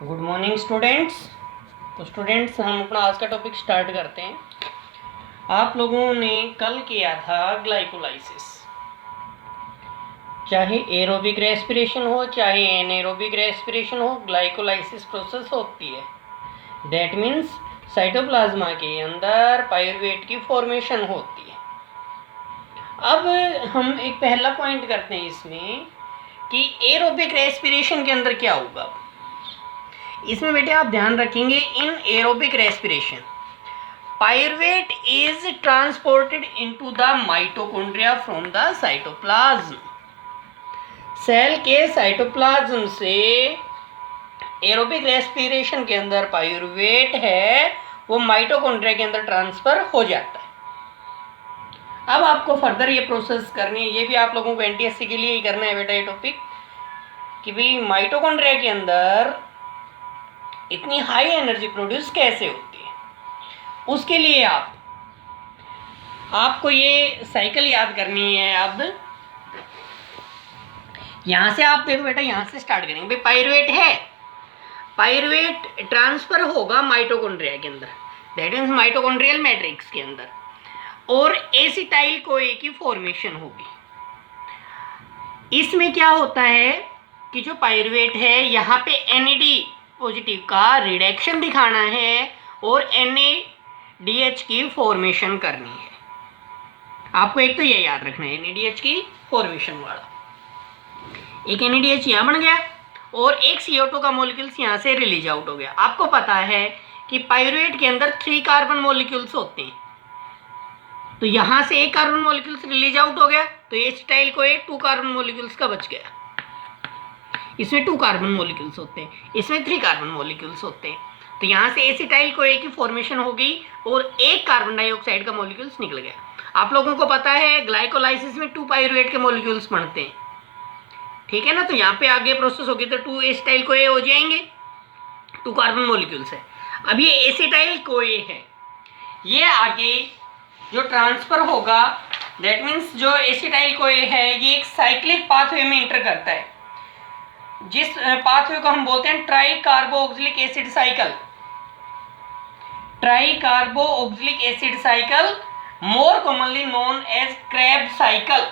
Good morning students. तो students हम अपना आज का टॉपिक स्टार्ट करते हैं। आप लोगों ने कल किया था ग्लाइकोलाइसिस। चाहे एरोबिक रेस्पिरेशन हो चाहे एनाएरोबिक रेस्पिरेशन हो, ग्लाइकोलाइसिस प्रोसेस होती है। दैट मीन्स साइटोप्लाज्मा के अंदर पायरुवेट की फॉर्मेशन होती है। अब हम एक पहला पॉइंट करते हैं इसमें कि एरोबिक रेस्पिरेशन के अंदर क्या होगा। इसमें बेटे आप ध्यान रखेंगे, in aerobic respiration pyruvate is transported into the mitochondria from the cytoplasm. Cell के साइटोप्लाज्म से एरोबिक रेस्पिरेशन के अंदर पायरुवेट है वो माइटोकॉन्ड्रिया के अंदर ट्रांसफर हो जाता है। अब आपको फर्दर ये प्रोसेस करनी है, ये भी आप लोगों को एनटीएससी के लिए ही करना है बेटा ये टॉपिक, कि भाई माइटोकॉन्ड्रिया के अंदर इतनी हाई एनर्जी प्रोड्यूस कैसे होती है। उसके लिए आपको ये साइकिल याद करनी है। अब यहां से आप देखो बेटा, यहां से स्टार्ट करेंगे। भाई पायरुवेट है, पायरुवेट ट्रांसफर होगा माइटोकॉन्ड्रिया के अंदर, दैट मीन्स माइटोकॉन्ड्रियल मैट्रिक्स के अंदर, और एसिटाइल कोए की फॉर्मेशन होगी। इसमें क्या होता है कि जो पायरुवेट है यहाँ पे NAD पॉजिटिव का रिडक्शन दिखाना है और NADH की फॉर्मेशन करनी है। आपको एक तो ये याद रखना है, NADH की फॉर्मेशन वाला। एक NADH यहाँ बन गया और एक CO2 का मॉलिक्यूल्स यहाँ से रिलीज आउट हो गया। आपको पता है कि पायरुवेट के अंदर 3 कार्बन मॉलिक्यूल्स होते हैं, तो यहाँ से एक कार्बन मॉलिक्यूल्स रिलीज आउट हो गया, तो एसिटाइल को एक 2 कार्बन मॉलिक्यूल्स का बच गया। इसमें 2 कार्बन मॉलिक्यूल्स होते हैं, इसमें 3 कार्बन मॉलिक्यूल्स होते हैं, तो यहाँ से एसिटाइल को एक की फॉर्मेशन हो गई और एक कार्बन डाइऑक्साइड का मॉलिक्यूल्स निकल गया। आप लोगों को पता है ग्लाइकोलाइसिस में 2 पायरुवेट के मॉलिक्यूल्स बनते हैं, ठीक है ना। तो यहाँ पे आगे प्रोसेस होगी तो 2 एसिटाइल को हो जाएंगे, 2 कार्बन मॉलिक्यूल्स है। अब ये एसिटाइल को है, ये आगे जो ट्रांसफर होगा, दैट मीन्स जो एसिटाइल को है ये एक साइक्लिक पाथवे में इंटर करता है, जिस पाथवे को हम बोलते हैं tricarboxylic acid cycle. Tricarboxylic acid cycle, more commonly known as Krebs cycle.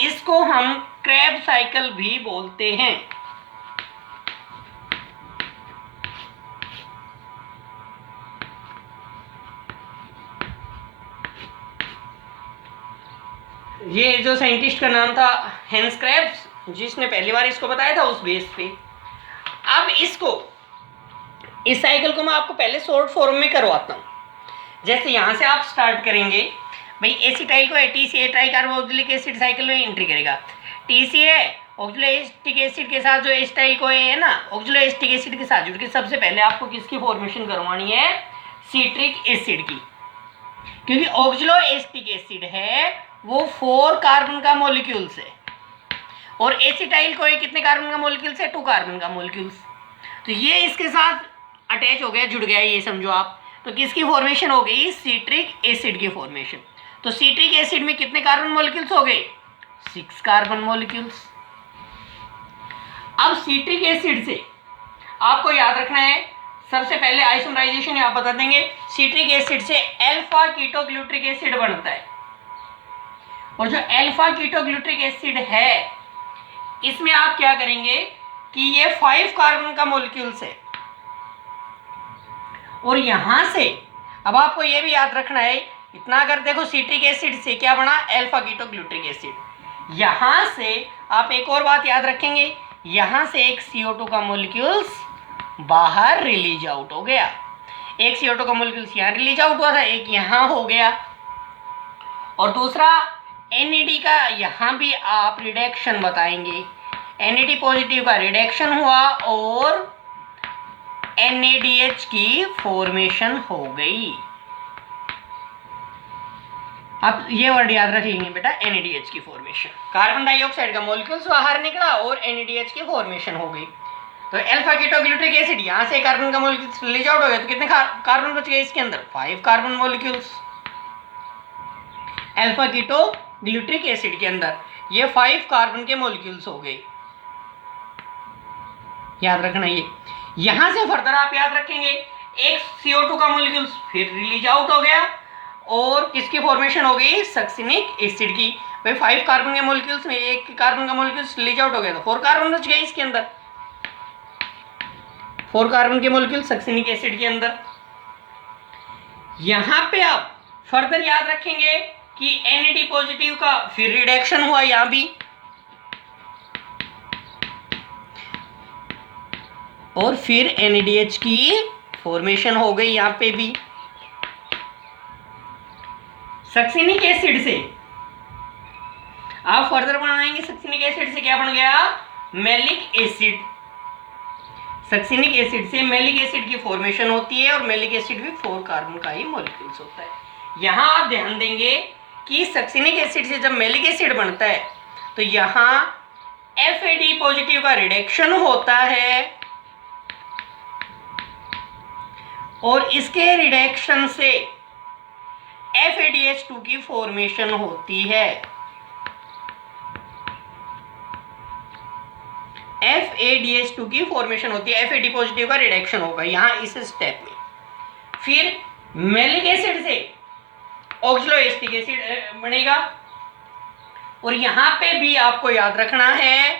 इसको हम क्रेब्स साइकिल भी बोलते हैं। ये जो साइंटिस्ट का नाम था हेंस क्रेब्स, जिसने पहली बार इसको बताया था उस बेस पे। अब इस साइकिल को मैं आपको पहले शॉर्ट फॉर्म में करवाता हूँ। जैसे यहाँ से आप स्टार्ट करेंगे, भाई acetyl co TCA try carboxylic acid cycle में एंट्री करेगा। TCA ऑक्सैलोएसिटिक एसिड के साथ जो एसिटाइल को है ना, ऑक्सैलोएसिटिक एसिड के साथ जुड़ के सबसे पहले आपको किसकी फॉर्मेशन करवानी है, सिट्रिक एसिड की, क्योंकि ऑक्सैलोएसिटिक एसिड है वो 4 कार्बन का मॉलिक्यूल्स है और एसिटाइल को कितने कार्बन का मॉलिक्यूल्स है, 2 कार्बन का मॉलिक्यूल्स। तो ये इसके साथ अटैच हो गया, जुड़ गया, ये समझो आप। तो किसकी फॉर्मेशन हो गई, सिट्रिक एसिड की फॉर्मेशन। तो सिट्रिक एसिड में कितने कार्बन मॉलिक्यूल्स हो गए, 6 कार्बन मॉलिक्यूल्स। अब सिट्रिक एसिड से आपको याद रखना है, सबसे पहले आइसोमराइजेशन आप बता देंगे। सिट्रिक एसिड से अल्फा कीटोग्लूट्रिक एसिड बनता है, और जो अल्फा कीटोग्लूट्रिक एसिड है इसमें आप क्या करेंगे कि ये 5 कार्बन का मॉलिक्यूल्स है, और यहां से अब आपको ये भी याद रखना है, इतना अगर देखो सिट्रिक एसिड से क्या बना, अल्फा कीटोग्लूट्रिक एसिड। यहां से आप एक और बात याद रखेंगे, यहां से एक CO2 का मॉलिक्यूल्स बाहर रिलीज आउट हो गया। एक CO2 का मॉलिक्यूल्स यहाँ रिलीज आउट हुआ था, एक यहाँ हो गया, और दूसरा NAD का यहाँ भी आप रिडक्शन बताएंगे। NAD पॉजिटिव का रिडक्शन हुआ और NADH की फॉर्मेशन हो गई। अब ये वर्ड याद रख लेंगे बेटा, NADH की फॉर्मेशन, कार्बन डाइऑक्साइड का मॉलिक्यूल्स बाहर निकला और NADH की फॉर्मेशन हो गई। तो अल्फा कीटोग्लूट्रिक एसिड यहाँ से कार्बन का मॉलिक्यूल्स रिलीज आउट हो गया, तो कितने कार्बन बच गए इसके अंदर, 5 कार्बन मॉलिक्यूल्स। अल्फा कीटोग्लूट्रिक एसिड के अंदर ये 5 कार्बन के मॉलिक्यूल्स हो गए। याद रखना ये। यहां से फर्दर आप याद रखेंगे एक CO2 का मॉलिक्यूल फिर रिलीज आउट हो गया और किसकी फॉर्मेशन हो गई, सक्सिनिक एसिड की। भाई 5 कार्बन के मॉलिक्यूल्स में एक कार्बन का मॉलिक्यूल रिलीज आउट हो गया, तो 4 कार्बन बच गए इसके अंदर, 4 कार्बन के मॉलिक्यूल सक्सिनिक एसिड के अंदर। यहां पे आप फर्दर याद रखेंगे कि NAD पॉजिटिव का फिर रिडक्शन हुआ यहां भी, और फिर NADH की फॉर्मेशन हो गई यहां पे भी। सक्सिनिक एसिड से आप फर्दर बनाएंगे, सक्सिनिक एसिड से क्या बन गया, मैलिक एसिड। सक्सिनिक एसिड से मैलिक एसिड की फॉर्मेशन होती है और मैलिक एसिड भी 4 कार्बन का ही मॉलिक्यूल्स होता है। यहां आप ध्यान देंगे कि सक्सिनिक एसिड से जब मैलिक एसिड बनता है तो यहां FAD पॉजिटिव का रिडक्शन होता है और इसके रिडक्शन से FADH2 की फॉर्मेशन होती है। FADH2 की फॉर्मेशन होती है, FAD पॉजिटिव का रिडक्शन होगा यहां इस स्टेप में। फिर मैलिक एसिड से ऑक्सलोएस्टिक एसिड बनेगा और यहां पे भी आपको याद रखना है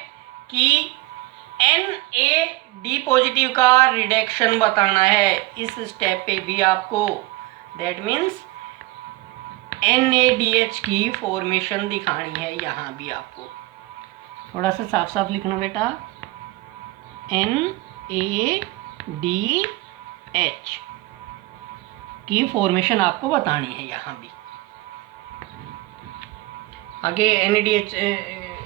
कि NAD पॉजिटिव का रिडक्शन बताना है इस स्टेप पे भी आपको, दैट मीन्स NADH की फॉर्मेशन दिखानी है यहां भी आपको। थोड़ा सा साफ साफ लिखना बेटा, NADH की फॉर्मेशन आपको बतानी है यहां भी। आगे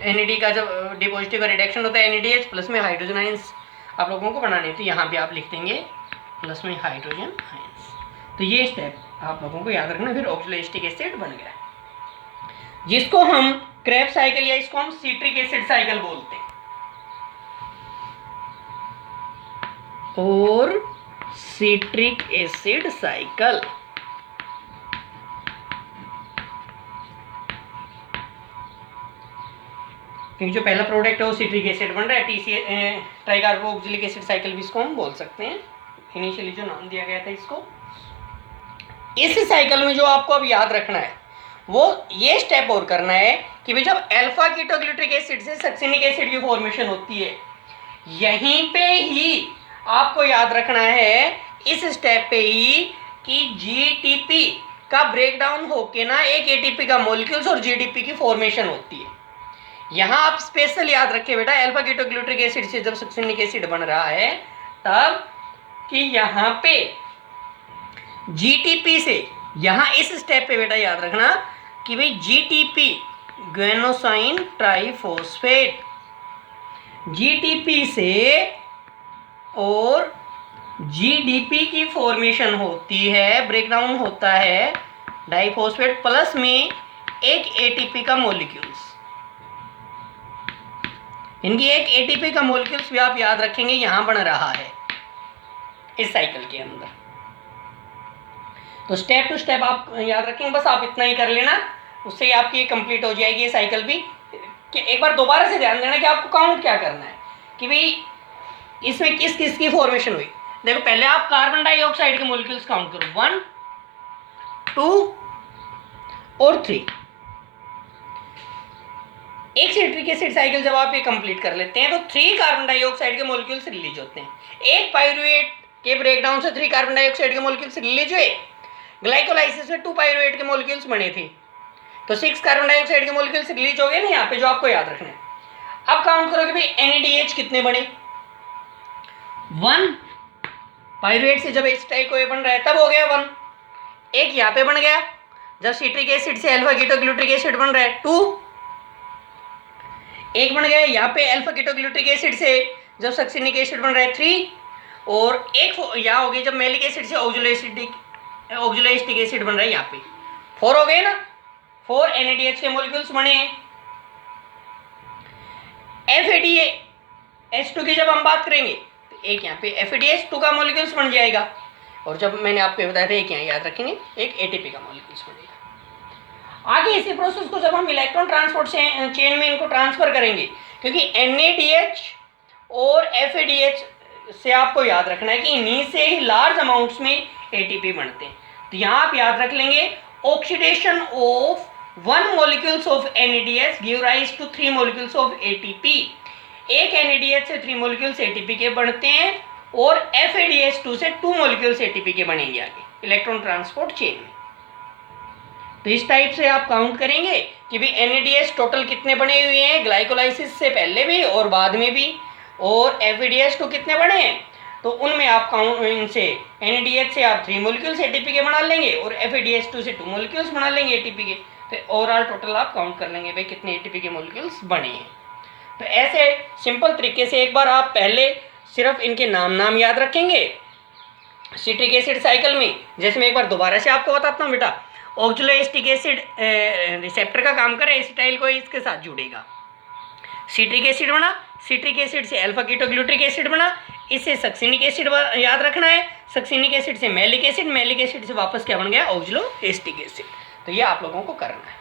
NAD का जब डी पॉजिटिव का रिडक्शन होता है NADH प्लस में हाइड्रोजन आयंस आप लोगों को बनाने हैं, तो यहाँ पे आप लिख देंगे प्लस में हाइड्रोजन आयंस। तो ये स्टेप आप लोगों को याद रखना। फिर ऑक्सलोएस्टिक एसिड बन गया जिसको हम क्रेब्स साइकिल या इसको हम सिट्रिक एसिड साइकिल बोलते हैं, और सिट्रिक एसिड साइकिल। क्योंकि जो पहला प्रोडक्ट है वो सिट्रिक एसिड बन रहा है, ट्राइकार्बोक्सिलिक एसिड साइकिल भी इसको हम बोल सकते हैं, इनिशियली जो नाम दिया गया था इसको। इस साइकिल में जो आपको अब याद रखना है वो ये स्टेप और करना है कि भाई जब अल्फा कीटोग्लूटारिक एसिड से सक्सिनिक एसिड की फॉर्मेशन होती है, यहीं पे ही आपको याद रखना है इस स्टेप पे ही कि GTP का ब्रेकडाउन होके ना एक ATP का मॉलिक्यूल्स और GDP की फॉर्मेशन होती है। यहां आप स्पेशल याद रखें बेटा, अल्फा कीटोग्लूटारिक एसिड से जब सक्सिनिक एसिड बन रहा है तब कि यहां पे GTP से, यहां इस स्टेप पे बेटा याद रखना कि भाई GTP ग्वेनोसाइन ट्राइफॉस्फेट, GTP से और GDP की फॉर्मेशन होती है, ब्रेकडाउन होता है डाइफॉस्फेट प्लस में एक ATP का मॉलिक्यूल्स। इनकी एक ATP का मॉलिक्यूल्स भी आप याद रखेंगे यहां बन रहा है इस साइकिल के अंदर। तो स्टेप टू स्टेप आप याद रखेंगे, बस आप इतना ही कर लेना, उससे ही आपकी कंप्लीट हो जाएगी ये साइकिल भी। कि एक बार दोबारा से ध्यान देना कि आपको काउंट क्या करना है कि भाई इसमें किस किस की फॉर्मेशन हुई। देखो पहले आप कार्बन डाइऑक्साइड के मॉलिक्यूल्स काउंट करो, 1 2 और 3। एक सिट्रिक एसिड साइकिल जब आप ये कंप्लीट कर लेते हैं तो 3 कार्बन डाइऑक्साइड के मॉलिक्यूल्स रिलीज होते हैं। एक पाइरुवेट के ब्रेकडाउन से 3 कार्बन डाइऑक्साइड के मॉलिक्यूल्स रिलीज हुए, ग्लाइकोलाइसिस में 2 पाइरुवेट के मॉलिक्यूल्स बने थे, तो 6 कार्बन डाइऑक्साइड के मॉलिक्यूल्स रिलीज हो गए ना यहाँ पे, जो आपको याद रखना है। अब काउंट करो कि भाई NADH कितने बने, 1 पाइरुवेट से जब इस टाइप को ये बन रहा है तब हो गया 1, एक यहाँ पे बन गया जब सिट्रिक एसिड से अल्फा कीटोग्लूटारिक एसिड बन रहा है 2, एक बन गया यहाँ पे अल्फा कीटोग्लूटारिक एसिड से जब सक्सिनिक एसिड बन रहा है 3, और एक यहाँ हो गया जब मैलिक एसिड से ऑक्सलोएस्टिक एसिड बन रहा है यहाँ पे 4 हो गए ना, 4 NADH के मॉलिक्यूल्स बने। FADH2 की जब हम बात करेंगे तो एक यहाँ पे FADH2 का मॉलिक्यूल्स बन जाएगा, और जब मैंने आपको बताया था एक यहाँ याद रखेंगे एक ATP का मॉलिक्यूल्स बनेगा। आगे इसी प्रोसेस को जब हम इलेक्ट्रॉन ट्रांसपोर्ट चेन में इनको ट्रांसफर करेंगे, क्योंकि NADH और FADH से आपको याद रखना है कि इन्हीं से ही लार्ज अमाउंट्स में ATP बनते हैं। तो यहाँ आप याद रख लेंगे oxidation of 1 molecules of NADH give rise to 3 molecules of ATP। एक NADH से 3 molecules ATP के बनते हैं और FADH2 से 2 molecules ATP के बनेंगे आगे इलेक्ट्रॉन ट्रांसपोर्ट चेन में। तो इस टाइप से आप काउंट करेंगे कि भी NADH टोटल कितने बने हुए हैं ग्लाइकोलाइसिस से पहले भी और बाद में भी, और FADH2 कितने बने हैं, तो उनमें आप काउंट इनसे NADH से आप 3 मोलिक्यूल्स ATP के बना लेंगे और FADH2 से 2 मोलिक्यूल्स बना लेंगे ATP के। तो ओवरऑल टोटल आप काउंट कर लेंगे भाई कितने ATP के मोलिक्यूल्स बने हैं। तो ऐसे सिंपल तरीके से एक बार आप पहले सिर्फ इनके नाम याद रखेंगे सिट्रिक एसिड साइकिल में। जैसे मैं एक बार दोबारा से आपको बताता हूँ बेटा, ऑक्सैलोएसिटिक एसिड रिसेप्टर का काम करे एसिटाइल को इसके साथ जुड़ेगा, सिट्रिक एसिड बना, सिट्रिक एसिड से अल्फा कीटोग्लूट्रिक एसिड बना, इससे सक्सिनिक एसिड याद रखना है, सक्सिनिक एसिड से मैलिक एसिड, मैलिक एसिड से वापस क्या बन गया ऑक्सैलोएसिटिक एसिड। तो ये आप लोगों को करना है।